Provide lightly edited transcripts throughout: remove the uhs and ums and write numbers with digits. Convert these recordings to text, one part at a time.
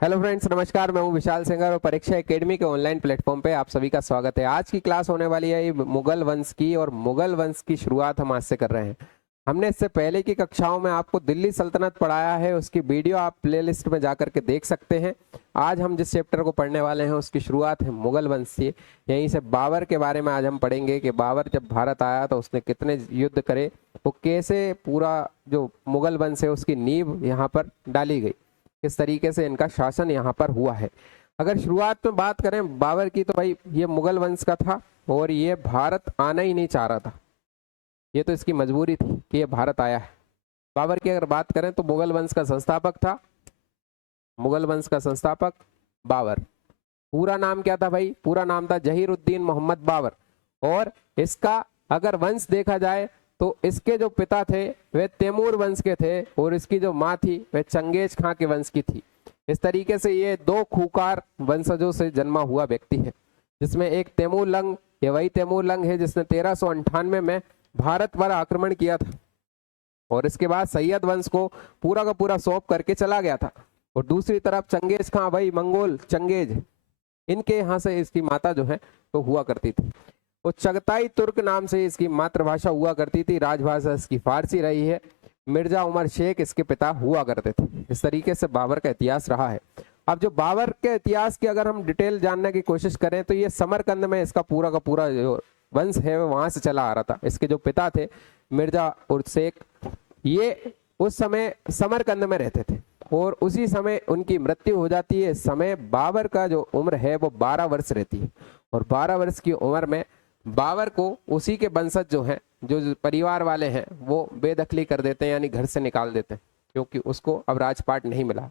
Hello friends, नमस्कार। मैं हूं विशाल सिंगर और परीक्षा एकेडमी के ऑनलाइन प्लेटफॉर्म पे आप सभी का स्वागत है। आज की क्लास होने वाली है ये मुगल वंश की, और मुगल वंश की शुरुआत हम आज से कर रहे हैं। हमने इससे पहले की कक्षाओं में आपको दिल्ली सल्तनत पढ़ाया है, उसकी वीडियो आप प्लेलिस्ट में जाकर के देख सकते हैं। आज हम जिस चैप्टर को पढ़ने वाले हैं उसकी शुरुआत है मुगल वंश से। यहीं से बाबर के बारे में आज हम पढ़ेंगे कि बाबर जब भारत आया तो उसने कितने युद्ध करे, वो कैसे पूरा जो मुगल वंश है उसकी नींव यहाँ पर डाली गई, किस तरीके से इनका शासन यहाँ पर हुआ है। अगर शुरुआत में बात करें बाबर की, तो भाई ये मुगल वंश का था और ये भारत आना ही नहीं चाह रहा था। ये तो इसकी मजबूरी थी कि ये भारत आया है। बाबर की अगर बात करें तो मुगल वंश का संस्थापक था, मुगल वंश का संस्थापक बाबर। पूरा नाम क्या था भाई? पूरा नाम था जहीरुद्दीन मोहम्मद बाबर। और इसका अगर वंश देखा जाए तो इसके जो पिता थे वे तैमूर वंश के थे और इसकी जो माँ थी वह चंगेज खां के वंश की थी। इस तरीके से ये दो खूंखार वंशजों से जन्मा हुआ व्यक्ति है, जिसमें एक तैमूर लंग, ये वही तैमूर लंग है जिसने 1398 में भारत पर आक्रमण किया था और इसके बाद सैयद वंश को पूरा का पूरा सौंप करके चला गया था। और दूसरी तरफ चंगेज खां, वही मंगोल चंगेज, इनके यहाँ से इसकी माता जो है तो हुआ करती थी। वो चगताई तुर्क नाम से इसकी मातृभाषा हुआ करती थी, राजभाषा इसकी फारसी रही है। मिर्जा उमर शेख इसके पिता हुआ करते थे। इस तरीके से बाबर का इतिहास रहा है। अब जो बाबर के इतिहास की अगर हम डिटेल जानने की कोशिश करें तो ये समरकंद में इसका पूरा का पूरा जो वंश है वहां से चला आ रहा था। इसके जो पिता थे मिर्जा उर शेख, ये उस समय समरकंद में रहते थे और उसी समय उनकी मृत्यु हो जाती है। इस समय बाबर का जो उम्र है वो 12 वर्ष रहती है और 12 वर्ष की उम्र में बाबर को उसी के वंशज जो हैं, जो परिवार वाले हैं, वो बेदखली कर देते हैं, यानी घर से निकाल देते हैं, क्योंकि उसको अब राजपाट नहीं मिला।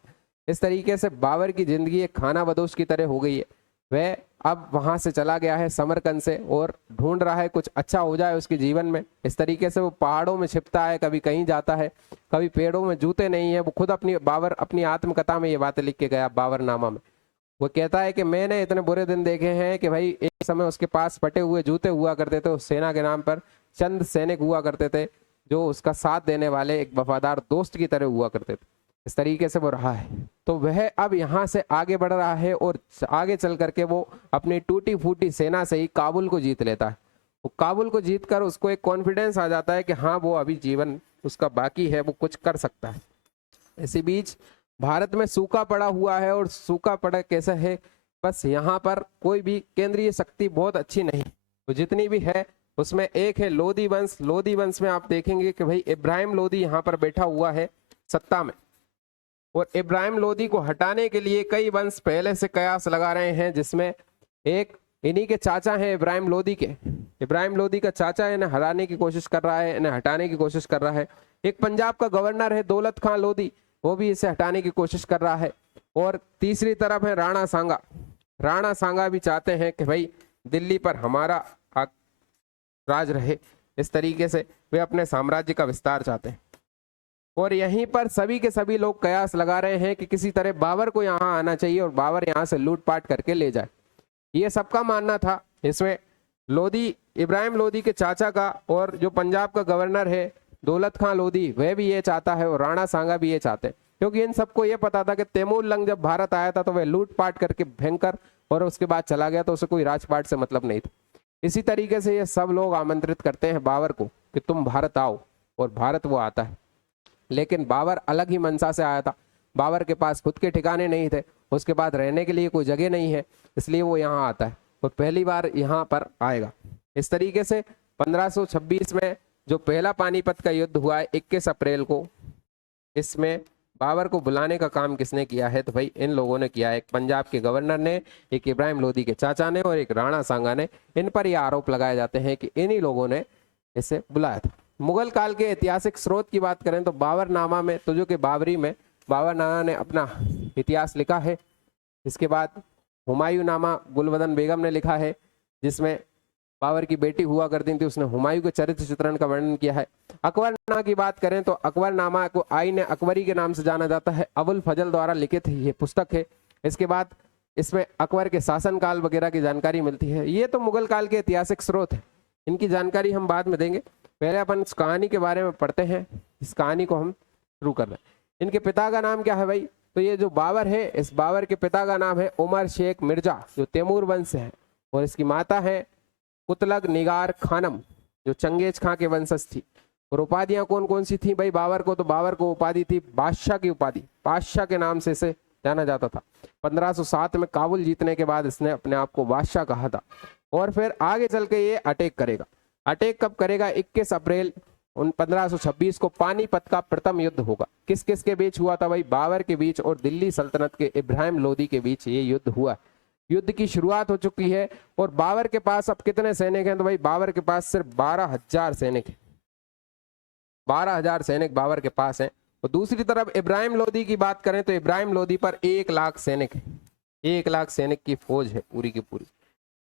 इस तरीके से बाबर की जिंदगी एक खाना बदोश की तरह हो गई है। वह अब वहां से चला गया है समरकंद से और ढूंढ रहा है कुछ अच्छा हो जाए उसके जीवन में। इस तरीके से वो पहाड़ों में छिपता है, कभी कहीं जाता है, कभी पेड़ों में जूते नहीं है। वो खुद बाबर अपनी आत्मकथा में ये बातें लिख के गया बाबरनामा में। वो कहता है कि मैंने इतने बुरे दिन देखे हैं कि भाई एक समय उसके पास फटे हुए जूते हुआ करते थे, उस सेना के नाम पर चंद सैनिक हुआ करते थे जो उसका साथ देने वाले एक वफादार दोस्त की तरह हुआ करते थे। इस तरीके से वो रहा है। तो वह अब यहाँ से आगे बढ़ रहा है और आगे चल करके वो अपनी टूटी फूटी सेना से ही काबुल को जीत लेता है। वो काबुल को जीत कर उसको एक कॉन्फिडेंस आ जाता है कि हाँ, वो अभी जीवन उसका बाकी है, वो कुछ कर सकता है। इसी बीच भारत में सूखा पड़ा हुआ है, और सूखा पड़ा कैसा है, बस यहाँ पर कोई भी केंद्रीय शक्ति बहुत अच्छी नहीं, तो जितनी भी है उसमें एक है लोधी वंश। लोधी वंश में आप देखेंगे कि भाई इब्राहिम लोधी यहाँ पर बैठा हुआ है सत्ता में, और इब्राहिम लोधी को हटाने के लिए कई वंश पहले से कयास लगा रहे हैं, जिसमें एक इन्हीं के चाचा हैं इब्राहिम लोधी के। इब्राहिम लोधी का चाचा इन्हें हराने की कोशिश कर रहा है, इन्हें हटाने की कोशिश कर रहा है। एक पंजाब का गवर्नर है दौलत खां लोधी, वो भी इसे हटाने की कोशिश कर रहा है। और तीसरी तरफ है राणा सांगा। राणा सांगा भी चाहते हैं कि भाई दिल्ली पर हमारा राज रहे। इस तरीके से वे अपने साम्राज्य का विस्तार चाहते हैं। और यहीं पर सभी के सभी लोग कयास लगा रहे हैं कि किसी तरह बाबर को यहाँ आना चाहिए और बाबर यहाँ से लूटपाट करके ले जाए। ये सबका मानना था। इसमें लोधी, इब्राहिम लोधी के चाचा का, और जो पंजाब का गवर्नर है दौलत खां लोधी, वह भी ये चाहता है और राणा सांगा भी ये चाहते हैं, क्योंकि इन सबको ये पता था कि तैमूर लंग जब भारत आया था तो वह लूटपाट करके भयंकर और उसके बाद चला गया, तो उसे कोई राजपाट से मतलब नहीं था। इसी तरीके से ये सब लोग आमंत्रित करते हैं बाबर को कि तुम भारत आओ, और भारत वो आता है। लेकिन बाबर अलग ही मंशा से आया था। बाबर के पास खुद के ठिकाने नहीं थे, उसके बाद रहने के लिए कोई जगह नहीं है, इसलिए वो यहाँ आता है और पहली बार यहाँ पर आएगा। इस तरीके से 1526 में जो पहला पानीपत का युद्ध हुआ है 21 अप्रैल को, इसमें बाबर को बुलाने का काम किसने किया है? तो भाई इन लोगों ने किया है। एक पंजाब के गवर्नर ने, एक इब्राहिम लोधी के चाचा ने और एक राणा सांगा ने। इन पर यह आरोप लगाए जाते हैं कि इन्हीं लोगों ने इसे बुलाया था। मुगल काल के ऐतिहासिक स्रोत की बात करें तो बाबरनामा में, तो जो कि बाबरी में बाबरनामा ने अपना इतिहास लिखा है। इसके बाद हुमायूं नामा गुलबदन बेगम ने लिखा है, जिसमें बाबर की बेटी हुआ करती थी, उसने हुमायूं के चरित्र चित्रण का वर्णन किया है। अकबरनामा की बात करें तो अकबरनामा को आईने अकबरी के नाम से जाना जाता है। अबुल फजल द्वारा लिखित ये पुस्तक है। इसके बाद इसमें अकबर के शासनकाल वगैरह की जानकारी मिलती है। ये तो मुगल काल के ऐतिहासिक स्रोत है, इनकी जानकारी हम बाद में देंगे। पहले अपन इस कहानी के बारे में पढ़ते हैं। इस कहानी को हम शुरू कर रहे हैं। इनके पिता का नाम क्या है भाई? तो ये जो बाबर है, इस बाबर के पिता का नाम है उमर शेख मिर्जा, जो तैमूर वंश से है, और इसकी माता है कुतलग निगार खानम, जो चंगेज खां के वंशज थी। और उपाधियां कौन कौन सी थी भाई बाबर को? तो बाबर को उपाधि थी बादशाह की उपाधि, बादशाह के नाम से इसे जाना जाता था। 1507 में काबुल जीतने के बाद इसने अपने आप को बादशाह कहा था। और फिर आगे चल के ये अटैक करेगा। अटैक कब करेगा? 21 अप्रैल 1526 को पानीपत का प्रथम युद्ध होगा। किस किस के बीच हुआ था भाई? बाबर के बीच और दिल्ली सल्तनत के इब्राहिम लोदी के बीच ये युद्ध हुआ। युद्ध की शुरुआत हो चुकी है। और बाबर के पास अब कितने सैनिक हैं? तो भाई बाबर के पास सिर्फ 12,000 सैनिक हैं। 12,000 सैनिक बाबर के पास हैं। और दूसरी तरफ इब्राहिम लोदी की बात करें तो इब्राहिम लोदी पर 1 लाख सैनिक है। 1 लाख सैनिक की फौज है पूरी की पूरी।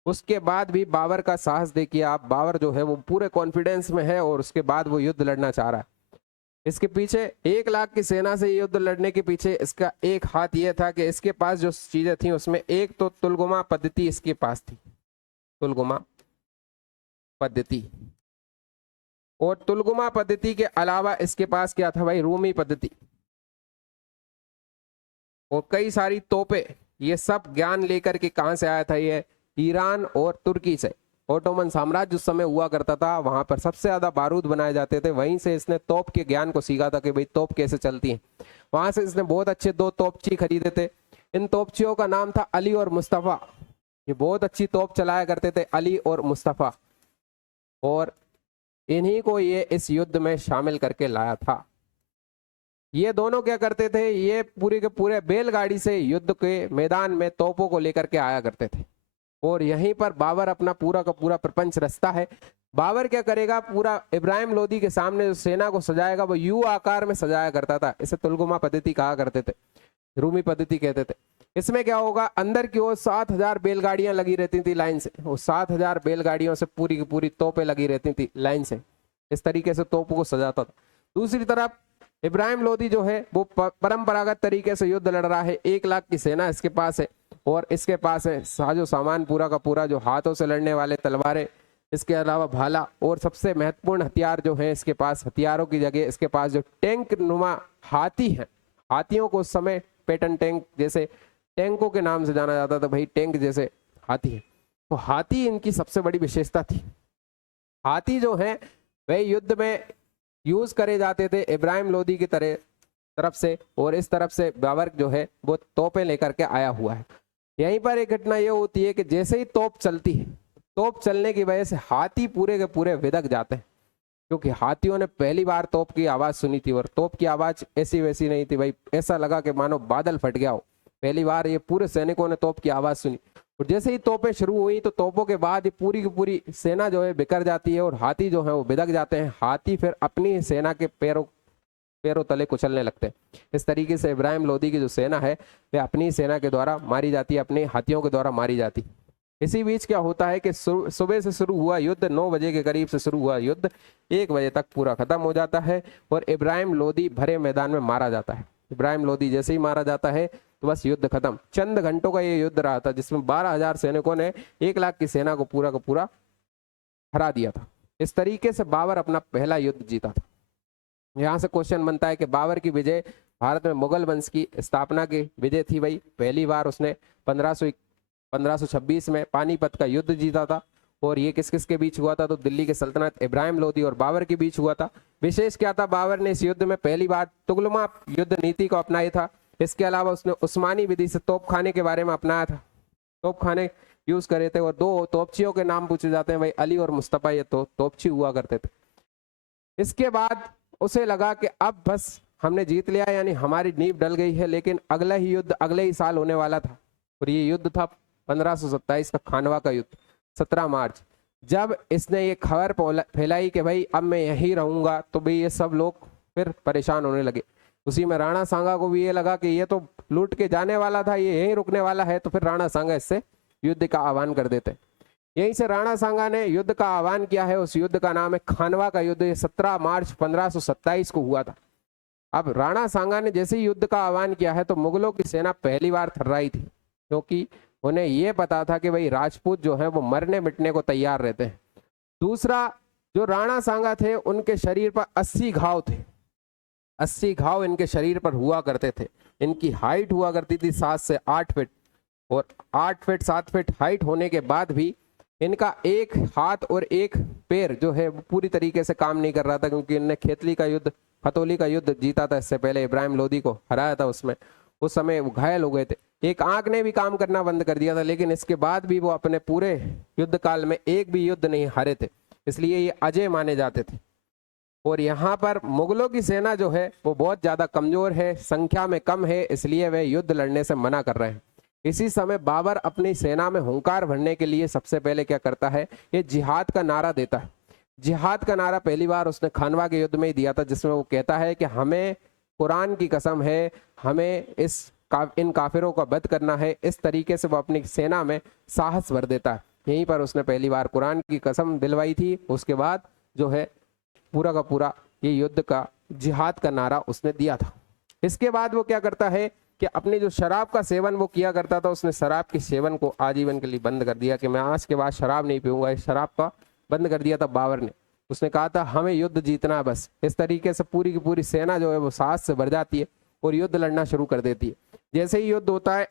उसके बाद भी बाबर का साहस देखिए आप, बाबर जो है वो पूरे कॉन्फिडेंस में है और उसके बाद वो युद्ध लड़ना चाह रहा है। इसके पीछे 1 लाख की सेना से युद्ध लड़ने के पीछे इसका एक हाथ ये था कि इसके पास जो चीजें थी उसमें एक तो तुलगुमा पद्धति इसके पास थी, तुलगुमा पद्धति। और तुलगुमा पद्धति के अलावा इसके पास क्या था भाई? रूमी पद्धति और कई सारी तोपें। ये सब ज्ञान लेकर के कहां से आया था? ये ईरान और तुर्की से। ओटोमन साम्राज्य उस समय हुआ करता था, वहां पर सबसे ज्यादा बारूद बनाए जाते थे, वहीं से इसने तोप के ज्ञान को सीखा था कि भाई तोप कैसे चलती है। वहां से इसने बहुत अच्छे 2 तोपची खरीदे थे। इन तोपचियों का नाम था अली और मुस्तफा। ये बहुत अच्छी तोप चलाया करते थे, अली और मुस्तफा। और इन्हीं को ये इस युद्ध में शामिल करके लाया था। ये दोनों क्या करते थे? ये पूरे के पूरे बैलगाड़ी से युद्ध के मैदान में तोपों को लेकर के आया करते थे। और यहीं पर बाबर अपना पूरा का पूरा प्रपंच रचता है। बाबर क्या करेगा? पूरा इब्राहिम लोदी के सामने जो सेना को सजाएगा वो यू आकार में सजाया करता था। इसे तुलगुमा पद्धति कहा करते थे, रूमी पद्धति कहते थे। इसमें क्या होगा? अंदर की ओर 7,000 बैलगाड़ियां लगी रहती थी लाइन से। वो 7,000 बैलगाड़ियों से पूरी की पूरी तोपें लगी रहती थी लाइन से। इस तरीके से तोपों को सजाता था। दूसरी तरफ इब्राहिम लोदी जो है वो परंपरागत तरीके से युद्ध लड़ रहा है। 1 लाख की सेना इसके पास है और इसके पास है साजो सामान पूरा का पूरा, जो हाथों से लड़ने वाले तलवारें, इसके अलावा भाला, और सबसे महत्वपूर्ण हथियार जो है इसके पास, हथियारों की जगह इसके पास जो टैंक नुमा हाथी है। हाथियों को उस समय पैटर्न टैंक जैसे टैंकों के नाम से जाना जाता था भाई, टैंक जैसे हाथी है। तो हाथी इनकी सबसे बड़ी विशेषता थी। हाथी जो है वह युद्ध में यूज करे जाते थे इब्राहिम लोदी की तरफ से, और इस तरफ से बाबर जो है वो तोपें लेकर के आया हुआ है। यहीं पर एक घटना ये होती है कि जैसे ही तोप चलती है, तोप चलने की वजह से हाथी पूरे के पूरे विदक जाते हैं, क्योंकि हाथियों ने पहली बार तोप की आवाज सुनी थी। और तोप की आवाज ऐसी वैसी नहीं थी भाई, ऐसा लगा कि मानो बादल फट गया हो। पहली बार ये पूरे सैनिकों ने तोप की आवाज सुनी। और जैसे ही तोपें शुरू हुई तो तोपों के बाद ये पूरी की पूरी सेना जो है बिखर जाती है और हाथी जो है वो बिदक जाते हैं। हाथी फिर अपनी सेना के पैरों तले कुचलने लगते हैं। इस तरीके से इब्राहिम लोदी की जो सेना है वे अपनी सेना के द्वारा मारी जाती है, अपने हाथियों के द्वारा मारी जाती है। इसी बीच क्या होता है कि सुबह से शुरू हुआ युद्ध, 9 बजे के करीब से शुरू हुआ युद्ध 1 बजे तक पूरा खत्म हो जाता है और इब्राहिम लोदी भरे मैदान में मारा जाता है। इब्राहिम लोदी जैसे ही मारा जाता है तो बस युद्ध खत्म। चंद घंटों का ये युद्ध रहा था, जिसमें 12,000 सैनिकों ने 1 लाख की सेना को पूरा का पूरा हरा दिया था। इस तरीके से बाबर अपना पहला युद्ध जीता था। यहाँ से क्वेश्चन बनता है कि बाबर की विजय भारत में मुगल वंश की स्थापना की विजय थी भाई। पहली बार उसने 1526 में पानीपत का युद्ध जीता था। और ये किस किस के बीच हुआ था? तो दिल्ली के सल्तनत इब्राहिम लोदी और बाबर के बीच हुआ था। विशेष क्या था? बाबर ने इस युद्ध में पहली बार तुगलमा युद्ध नीति को अपनाया था। इसके अलावा उसने उस्मानी विधि से तोप खाने के बारे में अपनाया था, तोप खाने यूज करे थे। और 2 तोपचियों के नाम पूछे जाते हैं भाई, अली और मुस्तफा, ये तो तोपची हुआ करते थे। इसके बाद उसे लगा कि अब बस हमने जीत लिया, यानी हमारी नींव डल गई है। लेकिन अगला ही युद्ध अगले ही साल होने वाला था और ये युद्ध था 1527 का खानवा का युद्ध, 17 मार्च। जब इसने ये खबर फैलाई कि भाई अब मैं यहीं रहूंगा, तो भाई ये सब लोग फिर परेशान होने लगे। उसी में राणा सांगा को भी ये लगा कि ये तो लूट के जाने वाला था, ये यहीं रुकने वाला है, तो फिर राणा सांगा इससे युद्ध का आह्वान कर देते। यहीं से राणा सांगा ने युद्ध का आह्वान किया है। उस युद्ध का नाम है खानवा का युद्ध। ये 17 मार्च 1527 को हुआ था। अब राणा सांगा ने जैसे ही युद्ध का आह्वान किया है तो मुगलों की सेना पहली बार थर्राई थी, क्योंकि उन्हें यह पता था कि भाई राजपूत जो है वो मरने मिटने को तैयार रहते हैं। दूसरा, जो राणा सांगा थे उनके शरीर पर 80 घाव थे। 80 घाव इनके शरीर पर हुआ करते थे। इनकी हाइट हुआ करती थी 7 से 8 फीट, और 8 फीट 7 फीट हाइट होने के बाद भी इनका एक हाथ और एक पैर जो है वो पूरी तरीके से काम नहीं कर रहा था, क्योंकि इनने खेतली का युद्ध, हथौली का युद्ध जीता था इससे पहले, इब्राहिम लोदी को हराया था उसमें। उस समय वो घायल हो गए थे। एक आंख ने भी काम करना बंद कर दिया था, लेकिन इसके बाद भी वो अपने पूरे युद्ध काल में एक भी युद्ध नहीं हारे थे, इसलिए ये अजय माने जाते थे। और यहाँ पर मुगलों की सेना जो है वो बहुत ज्यादा कमजोर है, संख्या में कम है, इसलिए वे युद्ध लड़ने से मना कर रहे हैं। इसी समय बाबर अपनी सेना में हुंकार भरने के लिए सबसे पहले क्या करता है, ये जिहाद का नारा देता है। जिहाद का नारा पहली बार उसने खानवा के युद्ध में ही दिया था, जिसमें वो कहता है कि हमें कुरान की कसम है, हमें इन काफिरों का वध करना है। इस तरीके से वो अपनी सेना में साहस भर देता है। यहीं पर उसने पहली बार कुरान की कसम दिलवाई थी। उसके बाद जो है पूरा का पूरा ये युद्ध का जिहाद का नारा उसने दिया था। इसके बाद वो क्या करता है कि अपनी जो शराब का सेवन वो किया करता था, उसने शराब के सेवन को आजीवन के लिए बंद कर दिया कि मैं आज के बाद शराब नहीं पीऊंगा। इस शराब का बंद कर दिया था बाबर ने। उसने कहा था हमें युद्ध जीतना है बस। इस तरीके से पूरी की पूरी सेना जो है वो साहस से भर जाती है और युद्ध लड़ना शुरू कर देती है। जैसे ही युद्ध होता है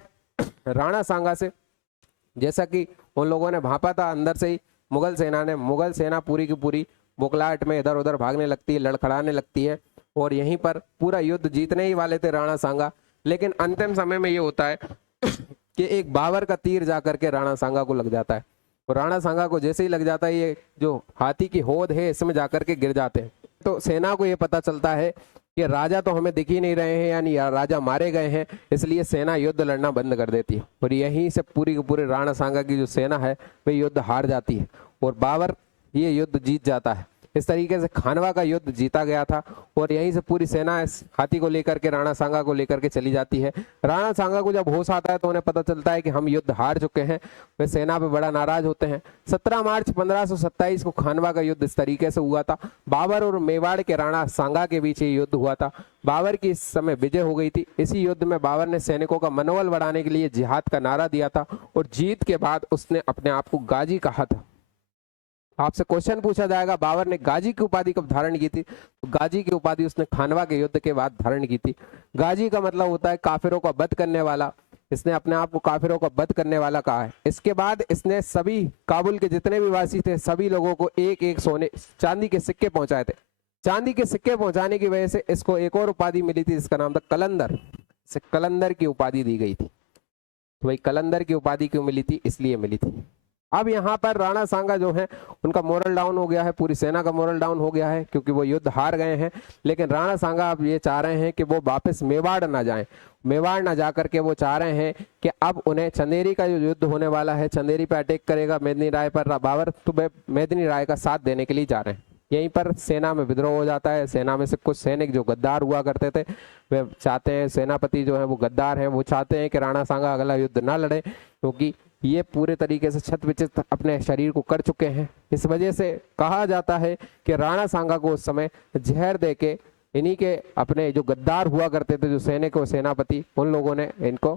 राणा सांगा से, जैसा कि उन लोगों ने भांपा था अंदर से ही, मुगल सेना पूरी की पूरी बुकलाहट में इधर उधर भागने लगती है, लड़खड़ाने लगती है, और यहीं पर पूरा युद्ध जीतने ही वाले थे राणा सांगा। लेकिन अंतिम समय में ये होता है कि एक बाबर का तीर जाकर के राणा सांगा को लग जाता है, और राणा सांगा को जैसे ही लग जाता है, ये जो हाथी की होद है इसमें जाकर के गिर जाते हैं। तो सेना को ये पता चलता है कि राजा तो हमें दिख ही नहीं रहे हैं, यानी राजा मारे गए हैं, इसलिए सेना युद्ध लड़ना बंद कर देती है। और यहीं से पूरी की पूरी राणा सांगा की जो सेना है वह युद्ध हार जाती है और बाबर ये युद्ध जीत जाता है। इस तरीके से खानवा का युद्ध जीता गया था, और यहीं से पूरी सेना इस हाथी को लेकर के राणा सांगा को लेकर के चली जाती है। राणा सांगा को जब होश आता है तो उन्हें पता चलता है कि हम युद्ध हार चुके हैं। वे सेना पे बड़ा नाराज होते हैं। 17 मार्च 1527 को खानवा का युद्ध इस तरीके से हुआ था। बाबर और मेवाड़ के राणा सांगा के बीच ये युद्ध हुआ था। बाबर की इस समय विजय हो गई थी। इसी युद्ध में बाबर ने सैनिकों का मनोबल बढ़ाने के लिए जिहाद का नारा दिया था, और जीत के बाद उसने अपने आप को गाजी कहा था। आपसे क्वेश्चन पूछा जाएगा बाबर ने गाजी की उपाधि कब धारण की थी, तो गाजी की उपाधि उसने खानवा के युद्ध के बाद धारण की थी। गाजी का मतलब होता है काफिरों का वध करने वाला। इसने अपने आप को काफिरों का वध करने वाला कहा है। इसके बाद इसने सभी काबुल के जितने भी वासी थे सभी लोगों को एक एक सोने चांदी के सिक्के पहुंचाए थे। चांदी के सिक्के पहुंचाने की वजह से इसको एक और उपाधि मिली थी, जिसका नाम था कलंदर। इसे कलंदर की उपाधि दी गई थी। तो वही कलंदर की उपाधि क्यों मिली थी, इसलिए मिली थी। अब यहाँ पर राणा सांगा जो है उनका मोरल डाउन हो गया है, पूरी सेना का मोरल डाउन हो गया है, क्योंकि वो युद्ध हार गए हैं। लेकिन राणा सांगा अब ये चाह रहे हैं कि वो वापस मेवाड़ ना जाएं। मेवाड़ ना जाकर के वो चाह रहे हैं कि अब उन्हें चंदेरी का जो युद्ध होने वाला है, चंदेरी पर अटैक करेगा मेदिनी राय पर बाबर, तो वे मेदिनी राय का साथ देने के लिए जा रहे हैं। यहीं पर सेना में विद्रोह हो जाता है। सेना में से कुछ सैनिक जो गद्दार हुआ करते थे वे चाहते हैं, सेनापति जो है वो गद्दार हैं, वो चाहते हैं कि राणा सांगा अगला युद्ध ना लड़े, क्योंकि ये पूरे तरीके से छत विचित अपने शरीर को कर चुके हैं। इस वजह से कहा जाता है कि राणा सांगा को उस समय जहर देके इन्हीं के अपने जो गद्दार हुआ करते थे जो सैनिक और सेनापति, उन लोगों ने इनको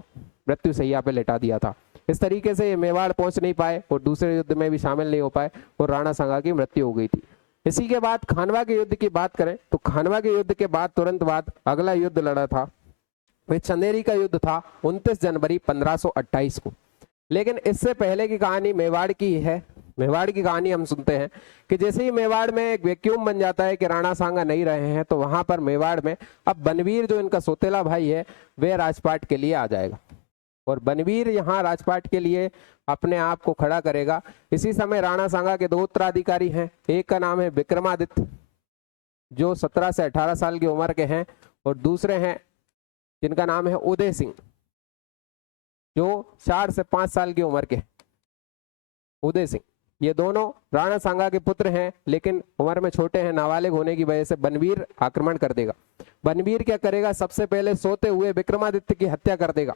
मृत्यु शैया पे लेटा दिया था। इस तरीके से ये मेवाड़ पहुंच नहीं पाए और दूसरे युद्ध में भी शामिल नहीं हो पाए और राणा सांगा की मृत्यु हो गई थी। इसी के बाद खानवा के युद्ध की बात करें तो खानवा के युद्ध के बाद तुरंत बाद अगला युद्ध लड़ा था वह चंदेरी का युद्ध था 29 जनवरी 1528 को। लेकिन इससे पहले की कहानी मेवाड़ की है। मेवाड़ की कहानी हम सुनते हैं कि जैसे ही मेवाड़ में एक वैक्यूम बन जाता है कि राणा सांगा नहीं रहे हैं, तो वहां पर मेवाड़ में अब बनवीर जो इनका सोतेला भाई है वह राजपाट के लिए आ जाएगा और बनवीर यहाँ राजपाट के लिए अपने आप को खड़ा करेगा। इसी समय राणा सांगा के दो उत्तराधिकारी हैं। एक का नाम है विक्रमादित्य जो 17 से 18 साल की उम्र के हैं, और दूसरे हैं जिनका नाम है उदय सिंह जो 4 से 5 साल की उम्र के। उदय सिंह ये दोनों राणा सांगा के पुत्र हैं, लेकिन उम्र में छोटे हैं। नाबालिग होने की वजह से बनवीर आक्रमण कर देगा। बनवीर क्या करेगा, सबसे पहले सोते हुए विक्रमादित्य की हत्या कर देगा।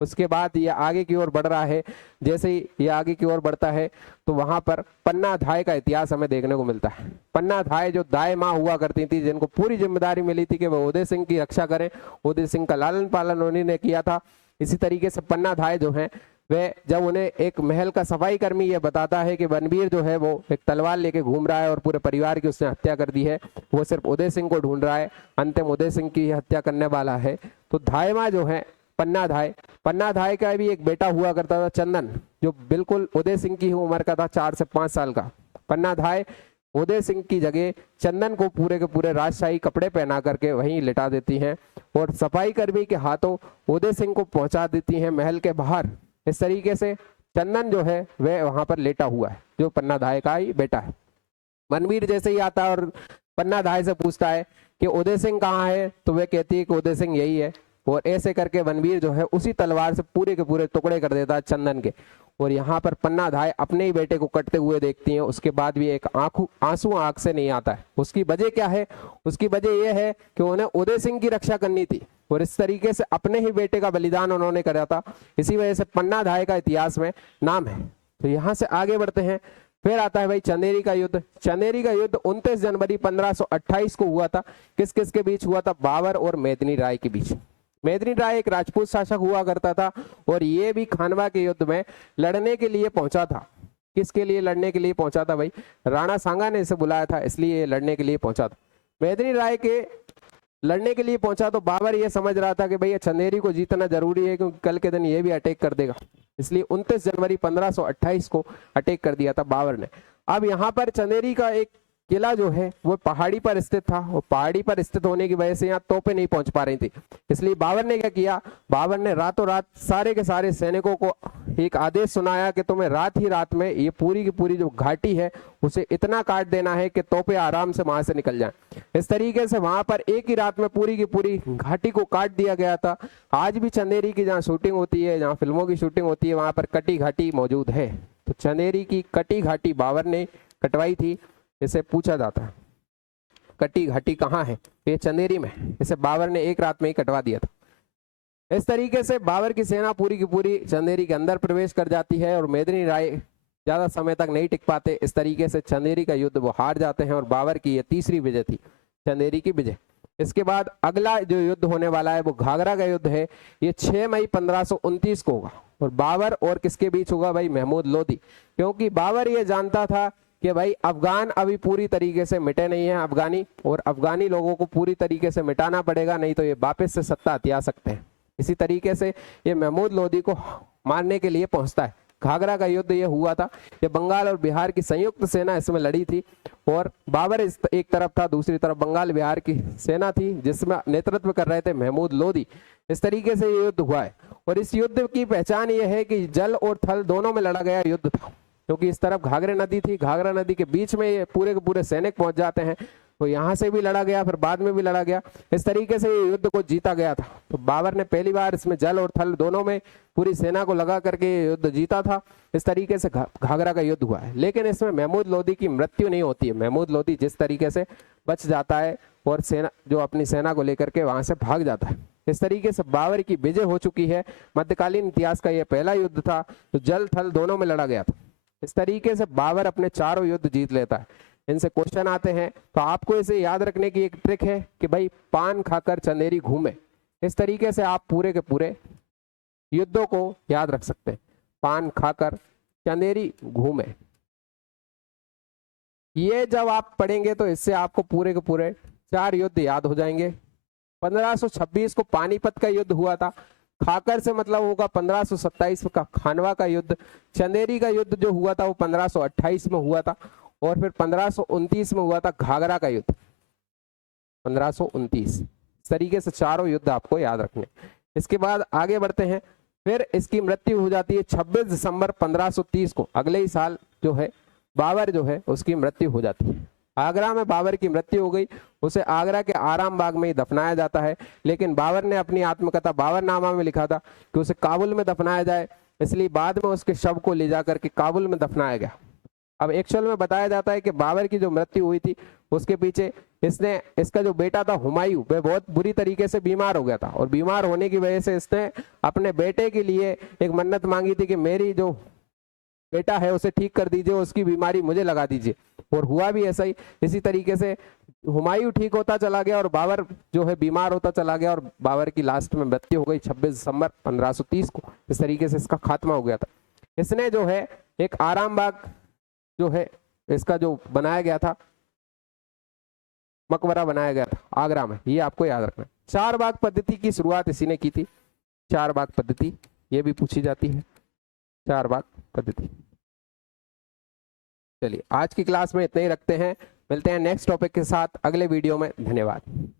उसके बाद ये आगे की ओर बढ़ रहा है। जैसे ही ये आगे की ओर बढ़ता है तो वहां पर पन्ना धाय का इतिहास हमें देखने को मिलता है। पन्ना धाय जो दाई माँ हुआ करती थी, जिनको पूरी जिम्मेदारी मिली थी कि वह उदय सिंह की रक्षा करें, उदय सिंह का लालन पालन उन्हीं ने किया था। इसी तरीके से पन्ना धाय जो है वह जब उन्हें एक महल का सफाई कर्मी ये बताता है कि बनवीर जो है वो एक तलवार लेके घूम रहा है और पूरे परिवार की उसने हत्या कर दी है, वो सिर्फ उदय सिंह को ढूंढ रहा है, अंतिम उदय सिंह की हत्या करने वाला है। तो धायमा जो है पन्ना धाय का भी एक बेटा हुआ करता था चंदन, जो बिल्कुल उदय सिंह की उम्र का था, 4 से 5 साल का। पन्ना धाय उदय सिंह की जगह चंदन को पूरे के पूरे राजशाही कपड़े पहना करके वहीं लिटा देती हैं और सफाई कर्मी के हाथों उदय सिंह को पहुंचा देती हैं महल के बाहर। इस तरीके से चंदन जो है वह वहां पर लेटा हुआ है, जो पन्ना धाय का ही बेटा है। मनवीर जैसे ही आता है और पन्ना धाय से पूछता है कि उदय सिंह कहाँ है, तो वह कहती है कि उदय सिंह यही है। और ऐसे करके बनवीर जो है उसी तलवार से पूरे के पूरे टुकड़े कर देता है चंदन के। और यहाँ पर पन्ना धाय अपने ही बेटे को कटते हुए देखती हैं, उसके बाद भी एक आंसू आंख से नहीं आता है। उसकी वजह क्या है? उसकी वजह यह है कि उन्हें उदय सिंह की रक्षा करनी थी और इस तरीके से अपने ही बेटे का बलिदान उन्होंने करा था। इसी वजह से पन्ना धाय का इतिहास में नाम है। तो यहाँ से आगे बढ़ते हैं। फिर आता है भाई चंदेरी का युद्ध। चंदेरी का युद्ध 29 जनवरी 1528 को हुआ था। किस किस के बीच हुआ था? बाबर और मेदिनी राय के बीच। मेदिनी राय एक राजपूत शासक हुआ करता था और ये भी खानवा के युद्ध में लड़ने के लिए पहुंचा था। किसके लिए लड़ने के लिए पहुंचा था भाई? राणा सांगा ने इसे बुलाया था, इसलिए लड़ने के लिए पहुंचा था। मेदिनी राय के लड़ने के लिए पहुंचा तो बाबर ये समझ रहा था कि भैया चंदेरी को जीतना जरूरी है, क्योंकि कल के दिन ये भी अटैक कर देगा। इसलिए 29 जनवरी 1528 को अटैक कर दिया था बाबर ने। अब यहाँ पर चंदेरी का एक किला जो है वो पहाड़ी पर स्थित था और पहाड़ी पर स्थित होने की वजह से यहाँ तोपें नहीं पहुंच पा रही थी। इसलिए बाबर ने क्या किया? बाबर ने रातों रात सारे के सारे सैनिकों को एक आदेश सुनाया कि तुम्हें रात ही रात में ये पूरी की पूरी जो घाटी है उसे इतना काट देना है कि तोपें आराम से वहां से निकल जाएं। इस तरीके से वहां पर एक ही रात में पूरी की पूरी घाटी को काट दिया गया था। आज भी चंदेरी की जहाँ शूटिंग होती है, जहाँ फिल्मों की शूटिंग होती है, वहां पर कटी घाटी मौजूद है। तो चंदेरी की कटी घाटी बाबर ने कटवाई थी। इसे पूछा जाता है कटी घाटी कहाँ है? ये चंदेरी में। इसे बाबर ने एक रात में ही कटवा दिया था। इस तरीके से बाबर की सेना पूरी की पूरी चंदेरी के अंदर प्रवेश कर जाती है और मेदिनी राय ज्यादा समय तक नहीं टिक पाते। इस तरीके से चंदेरी का युद्ध वो हार जाते हैं और बाबर की ये तीसरी विजय थी, चंदेरी की विजय। इसके बाद अगला जो युद्ध होने वाला है वो घाघरा का युद्ध है। ये 6 मई 1529 को होगा और बाबर और किसके बीच होगा भाई? महमूद लोदी। क्योंकि बाबर ये जानता था कि भाई अफगान अभी पूरी तरीके से मिटे नहीं है अफगानी, और अफगानी लोगों को पूरी तरीके से मिटाना पड़ेगा, नहीं तो ये वापस से सत्ता हथिया सकते हैं। इसी तरीके से ये महमूद लोदी को मारने के लिए पहुंचता है। घाघरा का युद्ध ये हुआ था, ये बंगाल और बिहार की संयुक्त सेना इसमें लड़ी थी और बाबर एक तरफ था, दूसरी तरफ बंगाल बिहार की सेना थी जिसमें नेतृत्व कर रहे थे महमूद लोदी। इस तरीके से ये युद्ध हुआ है और इस युद्ध की पहचान ये है कि जल और थल दोनों में लड़ा गया युद्ध था, क्योंकि इस तरफ घाघरा नदी थी, घाघरा नदी के बीच में ये पूरे के पूरे सैनिक पहुंच जाते हैं। तो यहाँ से भी लड़ा गया, फिर बाद में भी लड़ा गया। इस तरीके से ये युद्ध को जीता गया था। तो बाबर ने पहली बार इसमें जल और थल दोनों में पूरी सेना को लगा करके युद्ध जीता था। इस तरीके से घाघरा का युद्ध हुआ है। लेकिन इसमें महमूद लोदी की मृत्यु नहीं होती है। महमूद लोदी जिस तरीके से बच जाता है और सेना जो अपनी सेना को लेकर के वहां से भाग जाता है। इस तरीके से बाबर की विजय हो चुकी है। मध्यकालीन इतिहास का यह पहला युद्ध था तो जल थल दोनों में लड़ा गया था। इस तरीके से बाबर अपने चारों युद्ध जीत लेता है। इनसे क्वेश्चन आते हैं तो आपको इसे याद रखने की एक ट्रिक है कि भाई पान खाकर चंदेरी घूमे। इस तरीके से आप पूरे के पूरे युद्धों को याद रख सकते हैं। पान खाकर चंदेरी घूमे, ये जब आप पढ़ेंगे तो इससे आपको पूरे के पूरे 4 युद्ध याद हो जाएंगे। 1526 को पानीपत का युद्ध हुआ था। खाकर से मतलब होगा 1527 का खानवा का युद्ध। चंदेरी का युद्ध जो हुआ था वो 1528 में हुआ था और फिर 1529 में हुआ था घाघरा का युद्ध, 1529। इस तरीके से चारों युद्ध आपको याद रखने। इसके बाद आगे बढ़ते हैं। फिर इसकी मृत्यु हो जाती है 26 दिसंबर 1530 को। अगले ही साल जो है बाबर जो है उसकी मृत्यु हो जाती है। आगरा में बाबर की मृत्यु हो गई। उसे आगरा के आराम बाग में ही दफनाया जाता है। लेकिन बाबर ने अपनी आत्मकथा बाबरनामा में लिखा था कि उसे काबुल में दफनाया जाए, इसलिए बाद में उसके शव को ले जाकर के काबुल में दफनाया गया। अब एक्चुअल में बताया जाता है कि बाबर की जो मृत्यु हुई थी उसके पीछे इसका जो बेटा था हुमायूं, वह बहुत बुरी तरीके से बीमार हो गया था और बीमार होने की वजह से इसने अपने बेटे के लिए एक मन्नत मांगी थी कि मेरी जो बेटा है उसे ठीक कर दीजिए, उसकी बीमारी मुझे लगा दीजिए। और हुआ भी ऐसा ही। इसी तरीके से हुमायूं ठीक होता चला गया और बाबर जो है बीमार होता चला गया और बाबर की लास्ट में मृत्यु हो गई 26 दिसंबर 1530 को। इस तरीके से इसका खात्मा हो गया था। इसने जो है एक आरामबाग जो है इसका जो बनाया गया था, मकबरा बनाया गया था आगरा में, ये आपको याद रखना। चार बाग पद्धति की शुरुआत इसी ने की थी। चार बाग पद्धति ये भी पूछी जाती है, चार बाग पद्धति। चलिए आज की क्लास में इतना ही रखते हैं, मिलते हैं नेक्स्ट टॉपिक के साथ अगले वीडियो में। धन्यवाद।